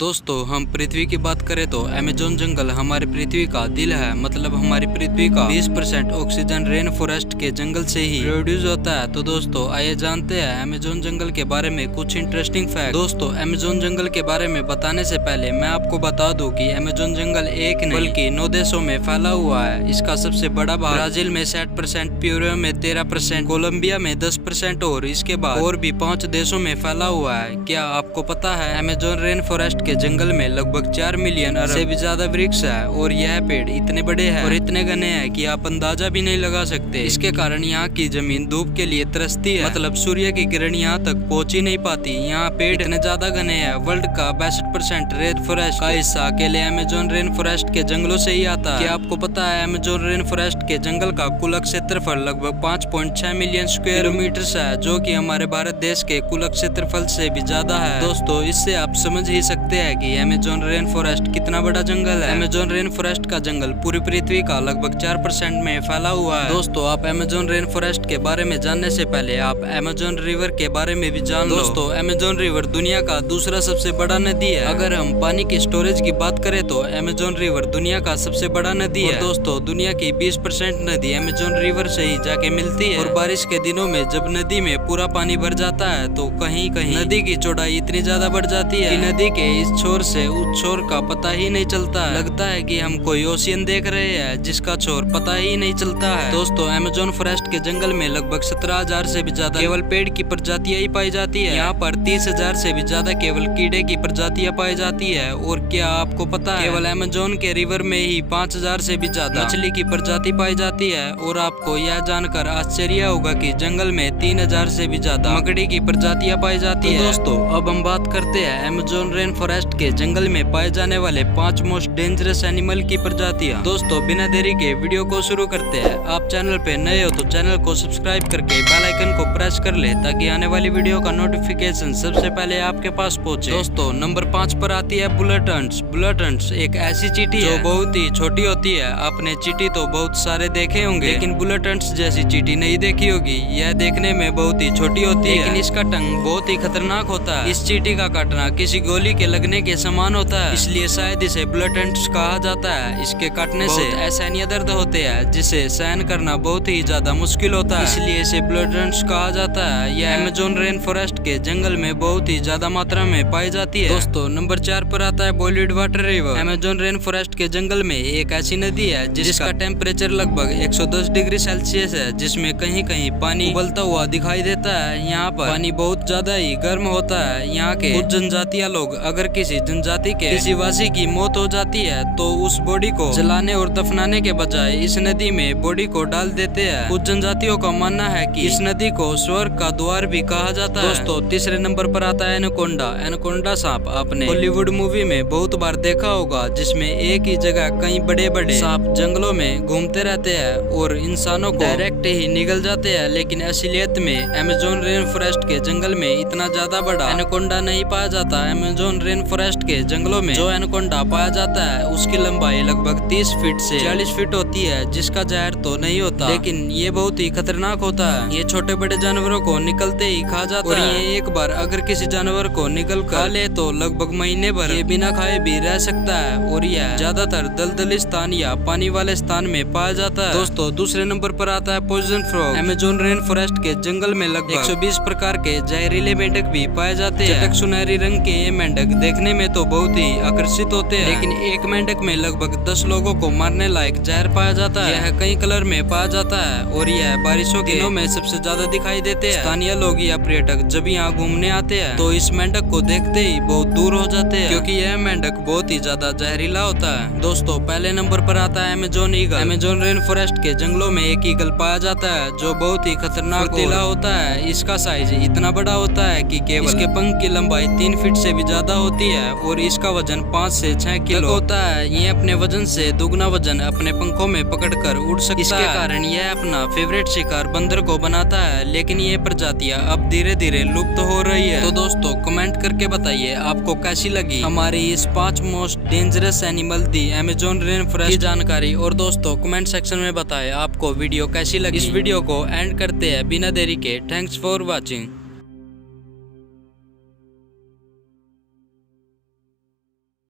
दोस्तों हम पृथ्वी की बात करें तो अमेज़न जंगल हमारी पृथ्वी का दिल है। मतलब हमारी पृथ्वी का 20% ऑक्सीजन रेन फॉरेस्ट के जंगल से ही प्रोड्यूस होता है। तो दोस्तों आइए जानते हैं अमेज़न जंगल के बारे में कुछ इंटरेस्टिंग फैक्ट। दोस्तों अमेज़न जंगल के बारे में बताने से पहले मैं आपको बता दूं कि अमेज़न जंगल एक नहीं बल्कि 9 देशों में फैला हुआ है। इसका सबसे बड़ा भाग ब्राजील में 60%, पेरू में 13%, कोलंबिया में 10% और इसके बाद और भी 5 देशों में फैला हुआ है। क्या आपको पता है अमेज़न रेन फॉरेस्ट के जंगल में लगभग 4 मिलियन से भी ज्यादा वृक्ष है और यह पेड़ इतने बड़े हैं और इतने घने हैं कि आप अंदाजा भी नहीं लगा सकते। इसके कारण यहाँ की जमीन धूप के लिए तरसती है, मतलब सूर्य की किरण यहाँ तक पहुँच ही नहीं पाती। यहाँ पेड़ इतने ज्यादा घने हैं। वर्ल्ड का 62% रेन फॉरेस्ट का हिस्सा अकेले अमेज़न रेन फॉरेस्ट के जंगलों से ही आता है। क्या आपको पता है अमेज़न रेन फॉरेस्ट के जंगल का कुल क्षेत्रफल लगभग 5.6 मिलियन स्क्वायर किलोमीटर है, जो कि हमारे भारत देश के कुल क्षेत्रफल से भी ज्यादा है। दोस्तों इससे आप समझ ही सकते हैं कि अमेज़न रेन फॉरेस्ट कितना बड़ा जंगल है। अमेज़न रेन फॉरेस्ट का जंगल पूरी पृथ्वी का लगभग 4% में फैला हुआ है। दोस्तों आप अमेज़न रेन फॉरेस्ट के बारे में जानने से पहले आप अमेज़न रिवर के बारे में भी जान लो। दोस्तों अमेज़न रिवर दुनिया का दूसरा सबसे बड़ा नदी है। अगर हम पानी की स्टोरेज की बात करें तो अमेज़न रिवर दुनिया का सबसे बड़ा नदी है। दोस्तों दुनिया की 20% नदी अमेज़न रिवर से ही जाके मिलती है और बारिश के दिनों में जब नदी में पूरा पानी भर जाता है तो कहीं कहीं नदी की चौड़ाई इतनी ज्यादा बढ़ जाती है कि नदी के इस छोर से उस छोर का पता ही नहीं चलता है। लगता है कि हम कोई ओशियन देख रहे हैं जिसका छोर पता ही नहीं चलता है। दोस्तों अमेज़न फॉरेस्ट के जंगल में लगभग 17,000 से भी ज्यादा केवल पेड़ की प्रजातियां ही पाई जाती है। यहाँ पर 30,000 से भी ज्यादा केवल कीड़े की प्रजातियां पाई जाती है। और क्या आपको पता है केवल अमेज़न के रिवर में ही 5,000 से भी ज्यादा मछली की प्रजाति पाई जाती है। और आपको यह जानकर आश्चर्य होगा कि जंगल में 3,000 से भी ज्यादा मकड़ी की प्रजातियां पाई जाती है। दोस्तों अब हम बात करते हैं अमेज़न रेन फॉरेस्ट के जंगल में पाए जाने वाले 5 मोस्ट डेंजरस एनिमल की प्रजातियां। दोस्तों बिना देरी के वीडियो को शुरू करते हैं। आप चैनल पे नए हो तो चैनल को सब्सक्राइब करके बेल आइकन को प्रेस कर ले ताकि आने वाली वीडियो का नोटिफिकेशन सबसे पहले आपके पास पहुंचे। दोस्तों नंबर 5 पर आती है बुलेट हंट्स। बुलेट हंट्स एक ऐसी चींटी है जो बहुत ही छोटी होती है। आपने चींटी तो बहुत सारे देखे होंगे लेकिन बुलेट हंट्स जैसी चींटी नहीं देखी होगी। यह देखने में बहुत ही छोटी होती है लेकिन इसका टंग बहुत ही खतरनाक होता है। इस चींटी का काटना किसी गोली के लगने के समान होता है, इसलिए शायद इसे बुलेट हंट्स कहा जाता है। इसके काटने से असहनीय दर्द होते हैं जिसे सहन करना बहुत ही ज्यादा मुश्किल होता है, इसलिए इसे बुलेट हंट्स कहा जाता है। यह अमेज़न रेन फॉरेस्ट के जंगल में बहुत ही ज्यादा मात्रा में पाई जाती है। दोस्तों नंबर 4 पर आता है boiled water river. Amazon rain forest के जंगल में एक ऐसी नदी है जिसका टेम्परेचर लगभग 110 डिग्री सेल्सियस है, जिसमें कहीं कहीं पानी उबलता हुआ दिखाई देता है। यहाँ पर पानी बहुत ज्यादा ही गर्म होता है। यहाँ के कुछ जनजातीय लोग अगर किसी जनजाति के किसी वासी की मौत हो जाती है तो उस बॉडी को जलाने और दफनाने के बजाय इस नदी में बॉडी को डाल देते हैं। कुछ जनजातियों का मानना है कि इस नदी को स्वर्ग का द्वार भी कहा जाता है। दोस्तों तीसरे नंबर पर आता है एनाकोंडा। एनाकोंडा सांप आपने हॉलीवुड मूवी में बहुत बार देखा होगा, जिसमें एक ही जगह कई बड़े बड़े सांप जंगलों में घूमते रहते हैं और इंसानों को डायरेक्ट ही निगल जाते हैं। लेकिन असलियत में अमेज़न रेन फॉरेस्ट के जंगल में इतना ज्यादा बड़ा एनाकोंडा नहीं पाया जाता। अमेज़न रेन फॉरेस्ट के जंगलों में जो एनाकोंडा पाया जाता है उसकी लंबाई लगभग 30 फीट से 40 फीट होती है, जिसका जहर तो नहीं होता लेकिन ये बहुत ही खतरनाक होता है। ये छोटे बड़े जानवरों को निकलते ही खा जाता है और ये एक बार अगर किसी जानवर को निकल खा ले तो लगभग महीने भर ये बिना खाए भी रह सकता है और यह ज्यादातर दलदली स्थान या पानी वाले स्थान में पाया जाता है। दोस्तों दूसरे नंबर पर आता है poison frog. Amazon rain forest के जंगल में लगभग 120 प्रकार के जहरीले मेंढक भी पाए जाते हैं। चटक सुनहरी रंग के ये मेंढक देखने में तो बहुत ही आकर्षित होते हैं, लेकिन एक मेंढक में लगभग 10 लोगों को मारने लायक जहर पाया जाता है। यह कई कलर में पाया जाता है और यह बारिशों के दिनों में सबसे ज्यादा दिखाई देते हैं। स्थानीय लोग या पर्यटक जब यहाँ घूमने आते हैं तो इस मेंढक को देखते ही बहुत दूर हो जाते हैं, क्योंकि यह मेंढक बहुत ही ज्यादा जहरीला होता है। दोस्तों पहले नंबर पर आता है Amazon eagle. Amazon rain forest के जंगलों में एक ईगल पाया जाता है जो बहुत ही खतरनाक फुर्तीला होता है। इसका साइज इतना बड़ा होता है कि केवल इसके पंख की लंबाई 3 फीट से भी ज्यादा होती है और इसका वजन 5 से 6 किलो होता है। ये अपने वजन से दुगना वजन अपने पंखों में पकड़कर उड़ सकता है। इसके कारण यह अपना फेवरेट शिकार बंदर को बनाता है, लेकिन ये प्रजातियां अब धीरे धीरे लुप्त हो रही है। तो दोस्तों कमेंट करके बताइए आपको कैसी लगी हमारी इस 5 मोस्ट डेंजरस एनिमल दी अमेज़न रेन फॉरेस्ट की जानकारी। और दोस्तों कमेंट सेक्शन में बताएं आपको वीडियो कैसी लगी। इस वीडियो को एंड करते हैं बिना देरी के। Thanks for watching.